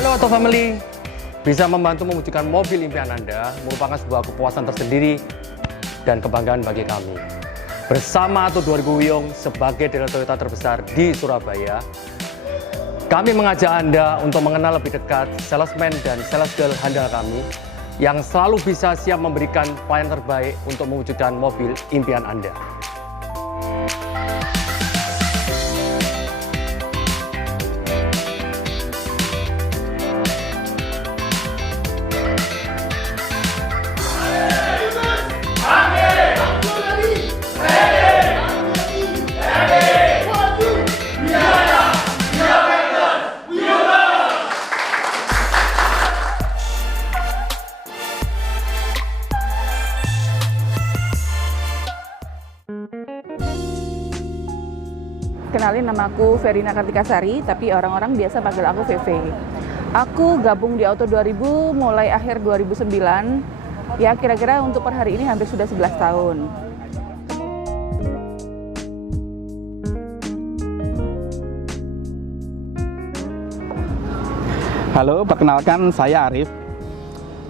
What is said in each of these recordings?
Halo Auto Family, bisa membantu mewujudkan mobil impian Anda merupakan sebuah kepuasan tersendiri dan kebanggaan bagi kami. Bersama Auto 2000 Wiyung sebagai dealer Toyota terbesar di Surabaya, kami mengajak Anda untuk mengenal lebih dekat salesman dan sales girl handal kami yang selalu bisa siap memberikan pelayanan terbaik untuk mewujudkan mobil impian Anda. Kenalin, nama aku Verina Kartikasari, tapi orang-orang biasa panggil aku VV. Aku gabung di Auto 2000 mulai akhir 2009, ya kira-kira untuk per hari ini hampir sudah 11 tahun. Halo, perkenalkan saya Arif.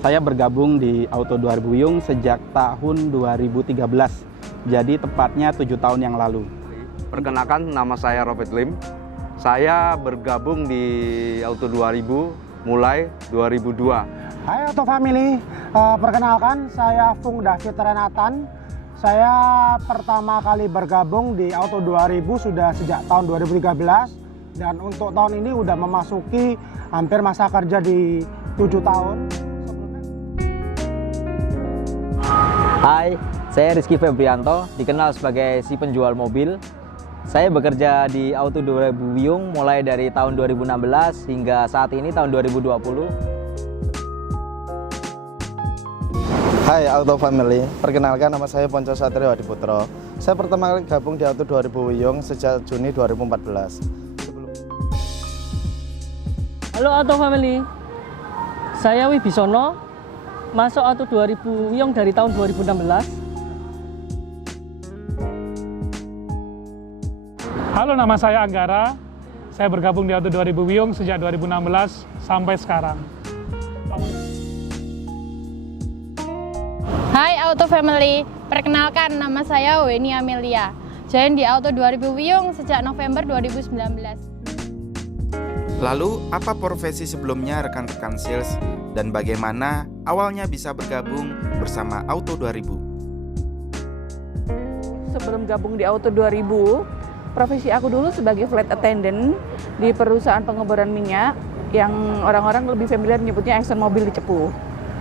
Saya bergabung di Auto 2000 Wiyung sejak tahun 2013, jadi tepatnya 7 tahun yang lalu. Perkenalkan, nama saya Robert Lim. Saya bergabung di Auto 2000 mulai 2002. Hai Auto Family, perkenalkan saya Fung David Renatan. Saya pertama kali bergabung di Auto 2000 sudah sejak tahun 2013. Dan untuk tahun ini udah memasuki hampir masa kerja di 7 tahun. Hai, saya Rizky Febrianto, dikenal sebagai si penjual mobil. Saya bekerja di Auto 2000 Wiyung mulai dari tahun 2016 hingga saat ini tahun 2020. Hai Auto Family, perkenalkan nama saya Ponco Satrio Adiputro. Saya pertama kali gabung di Auto 2000 Wiyung sejak Juni 2014. Halo Auto Family, saya Wibisono, masuk Auto 2000 Wiyung dari tahun 2016. Halo, nama saya Anggara. Saya bergabung di Auto 2000 Wiyung sejak 2016 sampai sekarang. Hai Auto Family, perkenalkan nama saya Weni Amelia. Join di Auto 2000 Wiyung sejak November 2019. Lalu, apa profesi sebelumnya rekan-rekan sales dan bagaimana awalnya bisa bergabung bersama Auto 2000? Sebelum gabung di Auto 2000, profesi aku dulu sebagai flight attendant di perusahaan pengeboran minyak yang orang-orang lebih familiar menyebutnya ExxonMobil di Cepu.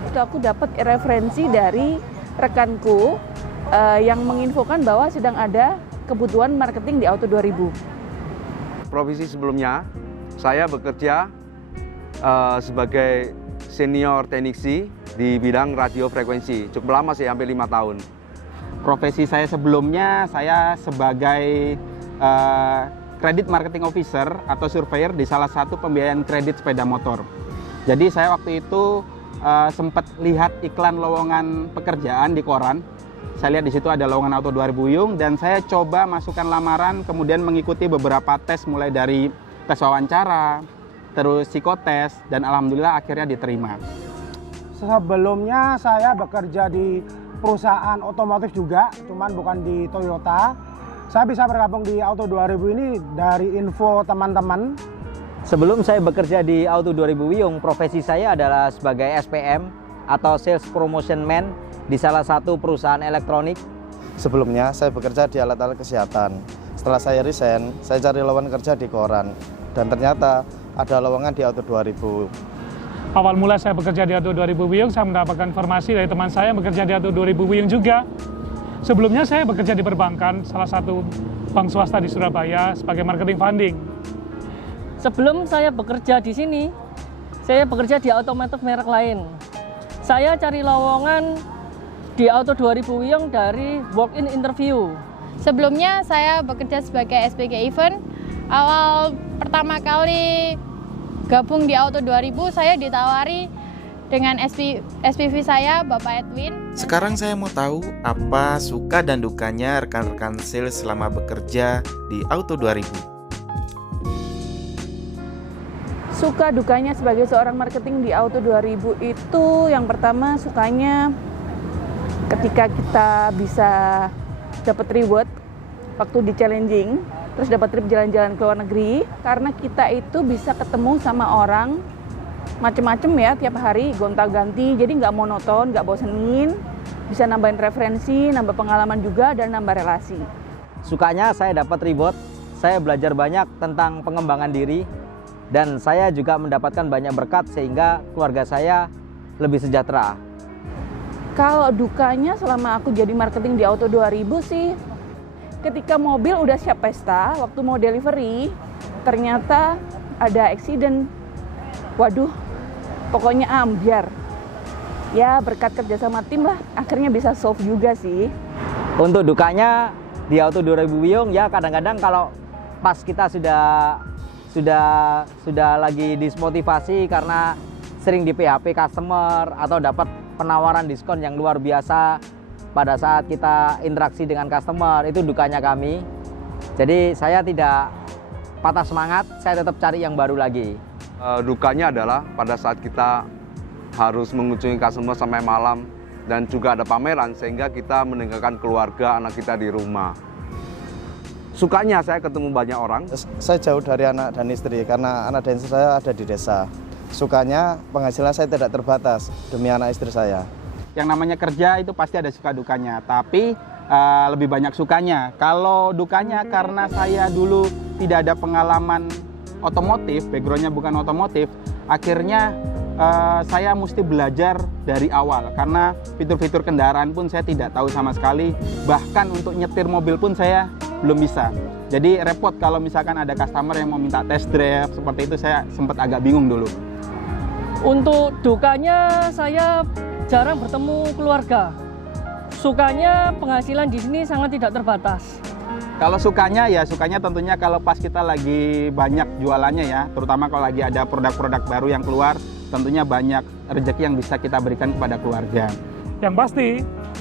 Itu aku dapat referensi dari rekanku yang menginfokan bahwa sedang ada kebutuhan marketing di Auto 2000. Profesi sebelumnya, saya bekerja sebagai senior teknisi di bidang radio frekuensi. Cukup lama sih, hampir 5 tahun. Profesi saya sebelumnya, saya sebagai Credit Marketing Officer atau surveyor di salah satu pembiayaan kredit sepeda motor. Jadi saya waktu itu sempat lihat iklan lowongan pekerjaan di koran. Saya lihat di situ ada lowongan Auto 2000 Wiyung dan saya coba masukkan lamaran, kemudian mengikuti beberapa tes mulai dari tes wawancara, terus psikotes, dan alhamdulillah akhirnya diterima. Sebelumnya saya bekerja di perusahaan otomotif juga, cuman bukan di Toyota. Saya bisa bergabung di Auto 2000 ini dari info teman-teman. Sebelum saya bekerja di Auto 2000 Wiyung, profesi saya adalah sebagai SPM atau Sales Promotion Man di salah satu perusahaan elektronik. Sebelumnya saya bekerja di alat-alat kesehatan. Setelah saya resign, saya cari lowongan kerja di koran. Dan ternyata ada lowongan di Auto 2000. Awal mula saya bekerja di Auto 2000 Wiyung, saya mendapatkan informasi dari teman saya yang bekerja di Auto 2000 Wiyung juga. Sebelumnya saya bekerja di perbankan, salah satu bank swasta di Surabaya sebagai marketing funding. Sebelum saya bekerja di sini, saya bekerja di otomotif merek lain. Saya cari lowongan di Auto 2000 Wiyung dari walk-in interview. Sebelumnya saya bekerja sebagai SPG Event. Awal pertama kali gabung di Auto 2000, saya ditawari dengan SPV saya, Bapak Edwin. Sekarang saya mau tahu apa suka dan dukanya rekan-rekan sales selama bekerja di Auto 2000. Suka dukanya sebagai seorang marketing di Auto 2000 itu yang pertama sukanya ketika kita bisa dapat reward waktu di challenging, terus dapat trip jalan-jalan ke luar negeri, karena kita itu bisa ketemu sama orang macem-macem ya tiap hari, gonta-ganti, jadi nggak monoton, nggak bosenin, bisa nambahin referensi, nambah pengalaman juga, dan nambah relasi. Sukanya saya dapat reward, saya belajar banyak tentang pengembangan diri, dan saya juga mendapatkan banyak berkat sehingga keluarga saya lebih sejahtera. Kalau dukanya selama aku jadi marketing di Auto 2000 sih, ketika mobil udah siap pesta, waktu mau delivery, ternyata ada accident. Waduh, pokoknya ambyar. Ya berkat kerja sama tim lah, akhirnya bisa solve juga sih. Untuk dukanya di Auto 2000 Wiyung ya kadang-kadang kalau pas kita sudah lagi dismotivasi karena sering di PHP customer atau dapat penawaran diskon yang luar biasa pada saat kita interaksi dengan customer, itu dukanya kami. Jadi saya tidak patah semangat, saya tetap cari yang baru lagi. Dukanya adalah pada saat kita harus mengunjungi customer sampai malam dan juga ada pameran sehingga kita meninggalkan keluarga, anak kita di rumah. Sukanya saya ketemu banyak orang. Saya jauh dari anak dan istri karena anak dan istri saya ada di desa. Sukanya penghasilan saya tidak terbatas demi anak istri saya. Yang namanya kerja itu pasti ada suka dukanya, tapi lebih banyak sukanya. Kalau dukanya karena saya dulu tidak ada pengalaman otomotif, backgroundnya bukan otomotif, akhirnya saya mesti belajar dari awal karena fitur-fitur kendaraan pun saya tidak tahu sama sekali, bahkan untuk nyetir mobil pun saya belum bisa. Jadi repot kalau misalkan ada customer yang mau minta test drive seperti itu, saya sempat agak bingung dulu. Untuk dukanya saya jarang bertemu keluarga. Sukanya penghasilan di sini sangat tidak terbatas. Kalau sukanya ya sukanya tentunya kalau pas kita lagi banyak jualannya ya, terutama kalau lagi ada produk-produk baru yang keluar, tentunya banyak rezeki yang bisa kita berikan kepada keluarga. Yang pasti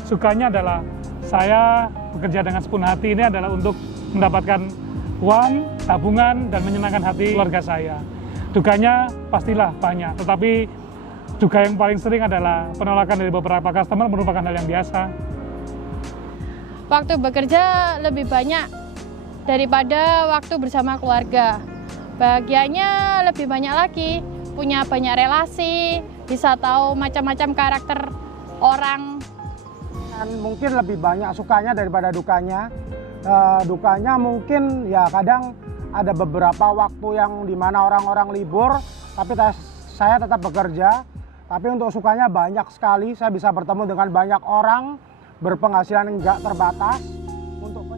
sukanya adalah saya bekerja dengan sepenuh hati ini adalah untuk mendapatkan uang, tabungan, dan menyenangkan hati keluarga saya. Dukanya pastilah banyak, tetapi duka yang paling sering adalah penolakan dari beberapa customer merupakan hal yang biasa. Waktu bekerja lebih banyak daripada waktu bersama keluarga. Bahagianya lebih banyak lagi, punya banyak relasi, bisa tahu macam-macam karakter orang. Dan mungkin lebih banyak sukanya daripada dukanya. Dukanya mungkin ya kadang ada beberapa waktu yang dimana orang-orang libur, tapi saya tetap bekerja. Tapi untuk sukanya banyak sekali, saya bisa bertemu dengan banyak orang, berpenghasilan nggak terbatas. Untuk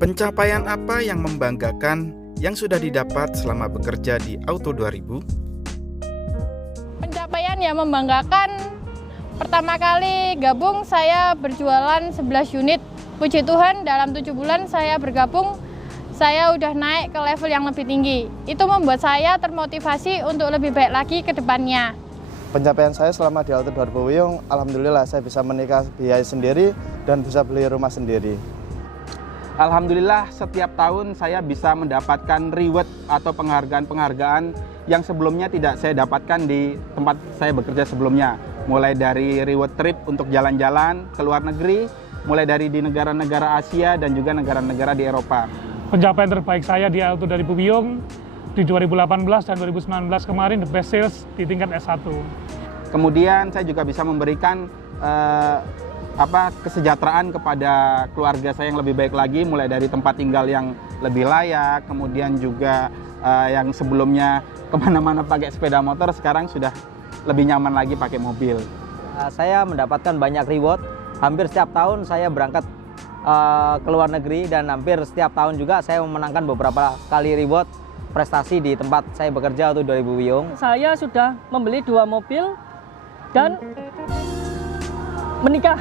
pencapaian apa yang membanggakan yang sudah didapat selama bekerja di Auto 2000? Pencapaian yang membanggakan, pertama kali gabung saya berjualan 11 unit. Puji Tuhan dalam 7 bulan saya bergabung, saya udah naik ke level yang lebih tinggi. Itu membuat saya termotivasi untuk lebih baik lagi ke depannya. Pencapaian saya selama di Auto 2000 Wiyung, alhamdulillah saya bisa menikah biaya sendiri dan bisa beli rumah sendiri. Alhamdulillah setiap tahun saya bisa mendapatkan reward atau penghargaan-penghargaan yang sebelumnya tidak saya dapatkan di tempat saya bekerja sebelumnya. Mulai dari reward trip untuk jalan-jalan ke luar negeri, mulai dari di negara-negara Asia dan juga negara-negara di Eropa. Pencapaian terbaik saya di Auto 2000 Wiyung di 2018 dan 2019 kemarin the best sales di tingkat S1. Kemudian saya juga bisa memberikan kesejahteraan kepada keluarga saya yang lebih baik lagi, mulai dari tempat tinggal yang lebih layak, kemudian juga yang sebelumnya kemana-mana pakai sepeda motor, sekarang sudah lebih nyaman lagi pakai mobil. Saya mendapatkan banyak reward, hampir setiap tahun saya berangkat ke luar negeri dan hampir setiap tahun juga saya memenangkan beberapa kali reward prestasi di tempat saya bekerja Auto 2000 Wiyung. Saya sudah membeli 2 mobil dan menikah.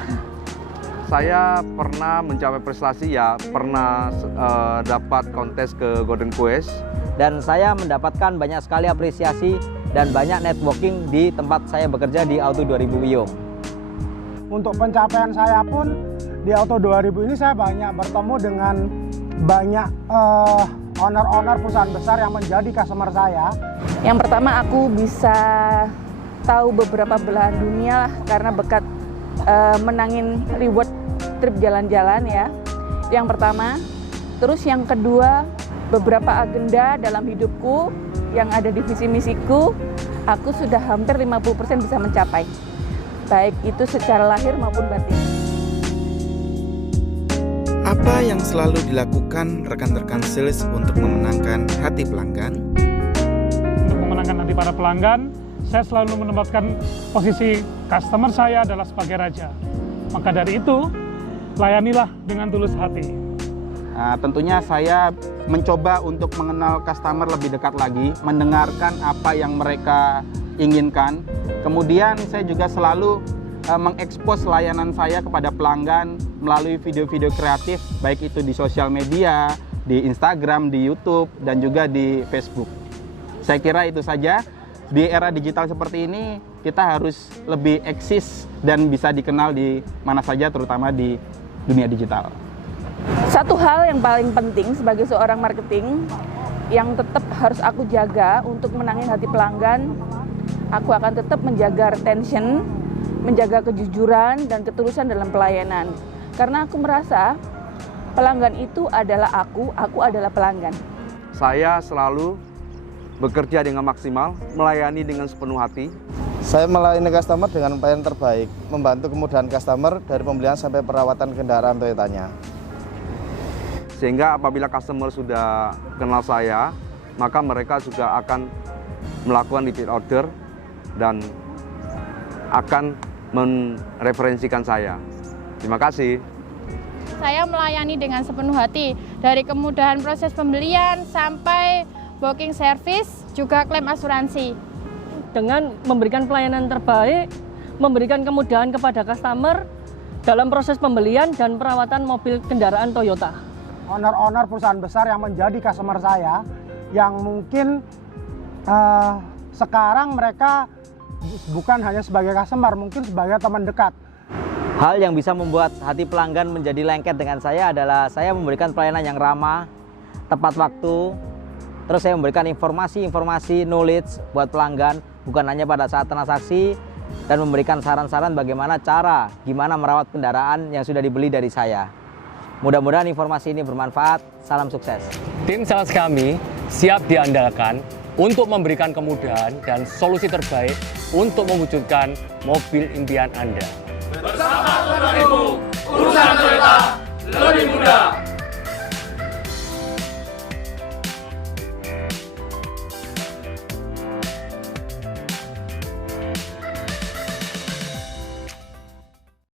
Saya pernah mencapai prestasi ya, pernah dapat kontes ke Golden Quest. Dan saya mendapatkan banyak sekali apresiasi dan banyak networking di tempat saya bekerja di Auto 2000 Wiyung. Untuk pencapaian saya pun di Auto 2000 ini saya banyak bertemu dengan banyak owner-owner perusahaan besar yang menjadi customer saya. Yang pertama, aku bisa tahu beberapa belahan dunia lah, karena berkat menangin reward trip jalan-jalan ya. Yang pertama. Terus yang kedua, beberapa agenda dalam hidupku yang ada di visi misiku, aku sudah hampir 50% bisa mencapai. Baik itu secara lahir maupun batin. Apa yang selalu dilakukan rekan-rekan sales untuk memenangkan hati pelanggan? Untuk memenangkan hati para pelanggan, saya selalu menempatkan posisi customer saya adalah sebagai raja. Maka dari itu, layanilah dengan tulus hati. Tentunya saya mencoba untuk mengenal customer lebih dekat lagi, mendengarkan apa yang mereka inginkan. Kemudian saya juga selalu mengekspos layanan saya kepada pelanggan melalui video-video kreatif, baik itu di sosial media, di Instagram, di YouTube, dan juga di Facebook. Saya kira itu saja. Di era digital seperti ini, kita harus lebih eksis dan bisa dikenal di mana saja, terutama di dunia digital. Satu hal yang paling penting sebagai seorang marketing yang tetap harus aku jaga untuk menangin hati pelanggan, aku akan tetap menjaga retention, menjaga kejujuran dan ketulusan dalam pelayanan. Karena aku merasa pelanggan itu adalah aku adalah pelanggan. Saya selalu bekerja dengan maksimal, melayani dengan sepenuh hati. Saya melayani customer dengan pelayanan terbaik, membantu kemudahan customer dari pembelian sampai perawatan kendaraan Toyotanya. Sehingga apabila customer sudah kenal saya, maka mereka juga akan melakukan repeat order dan akan mereferensikan saya. Terima kasih. Saya melayani dengan sepenuh hati, dari kemudahan proses pembelian sampai booking service, juga klaim asuransi. Dengan memberikan pelayanan terbaik, memberikan kemudahan kepada customer dalam proses pembelian dan perawatan mobil kendaraan Toyota. Owner-owner perusahaan besar yang menjadi customer saya, yang mungkin sekarang mereka bukan hanya sebagai customer, mungkin sebagai teman dekat. Hal yang bisa membuat hati pelanggan menjadi lengket dengan saya adalah saya memberikan pelayanan yang ramah, tepat waktu, terus saya memberikan informasi knowledge buat pelanggan, bukan hanya pada saat transaksi, dan memberikan saran-saran bagaimana gimana merawat kendaraan yang sudah dibeli dari saya. Mudah-mudahan informasi ini bermanfaat. Salam sukses. Tim sales kami siap diandalkan untuk memberikan kemudahan dan solusi terbaik untuk mewujudkan mobil impian Anda. Bersama 2000, urusan Toyota